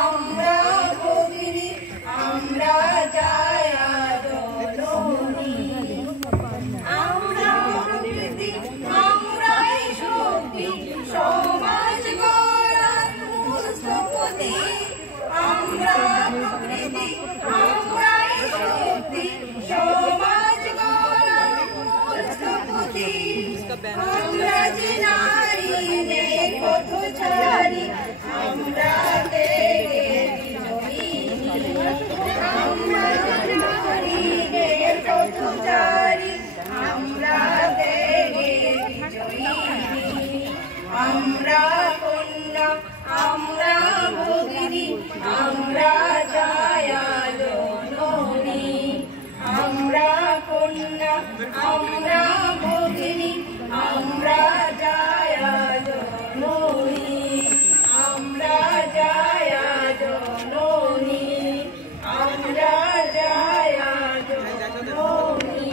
আমরা ভগিনী আমরা জায়া জননী আমরা প্রকৃতি আমরাই শক্তি সমাজ গড়ার মূল স্থপতি আমরা প্রকৃতি আমরাই শক্তি সমাজ গড়ার মূল স্থপতি আমরা যে নারীদের পথচারী আমরা দেবের বিজয়িনী আমরা নারীদের পথচারী আমরা দেবের বিজয়িনী আমরা কন্যা আমরা ভগিনী আমরা জায়া জননী আমরা কন্যা আমরা ভগিনী আমরা জায়া জননী আমরা জায়া জননী আমরা জায়া জননী